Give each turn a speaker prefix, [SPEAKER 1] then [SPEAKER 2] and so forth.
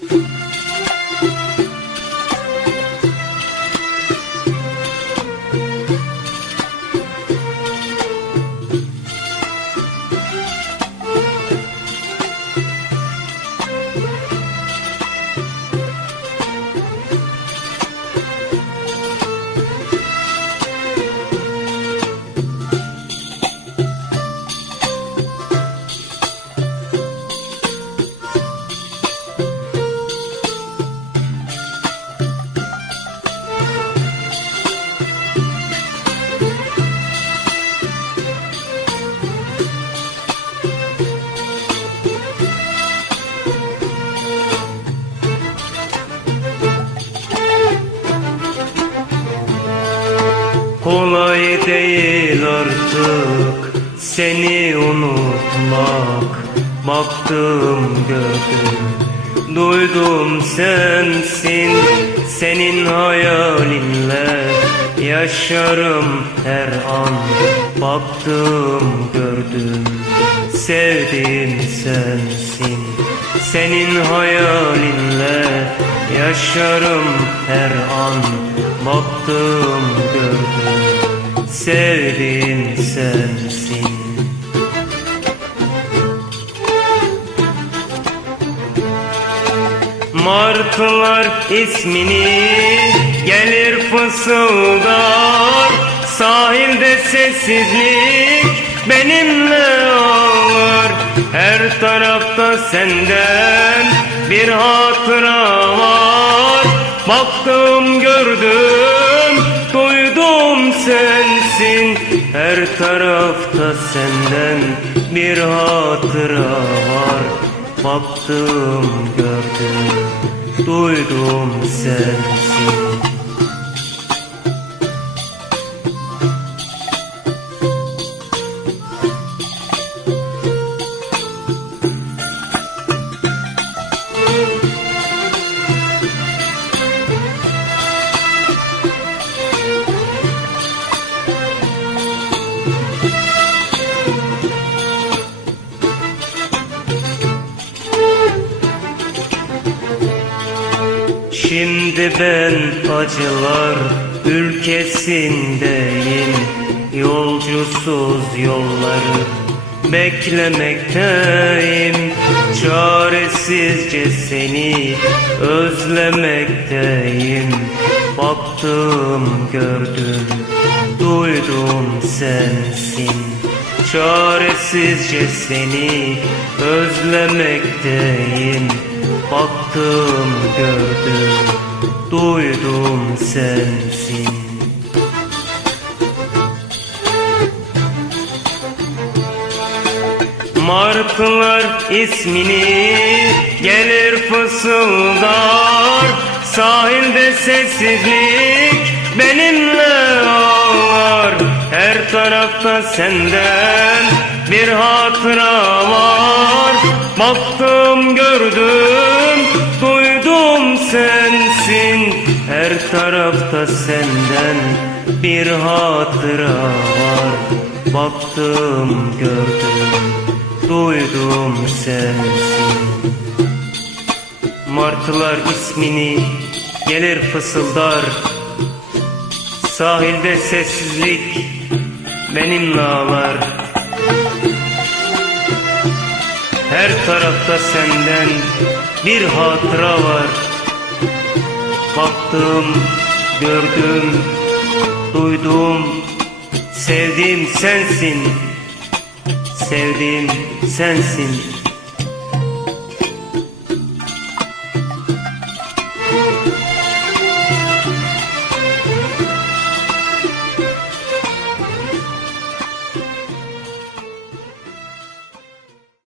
[SPEAKER 1] you. Kolay değil artık seni unutmak. Baktım gördüm duydum sensin. Senin hayalinle yaşarım her an. Baktım gördüm sevdim sensin. Senin hayalinle yaşarım her an Baktım gördüm sevdim sensin. Martılar ismini gelir fısıldar Sahilde sessizlik ağlar Her tarafta senden bir hatıra var. Baktım gördüm duydum sensin. Her tarafta senden bir hatıra var. Baktım gördüm duydum sensin Şimdi ben acılar ülkesindeyim Yolcusuz yolları beklemekteyim. Çaresizce seni özlemekteyim. Baktım gördüm duydum sensin. Çaresizce seni özlemekteyim Baktım gördüm duydum sensin. Martılar ismini gelir fısıldar. Sahilde sessizlik benimle ağlar. Her tarafta senden bir hatıra var. Baktım gördüm sensin. Her tarafta senden bir hatıra var. Baktım gördüm duydum sensin. Martılar ismini gelir fısıldar. Sahilde sessizlik benimle ağlar Her tarafta senden bir hatıra var Baktım, gördüm, duydum. Sevdiğim sensin. Sevdiğim sensin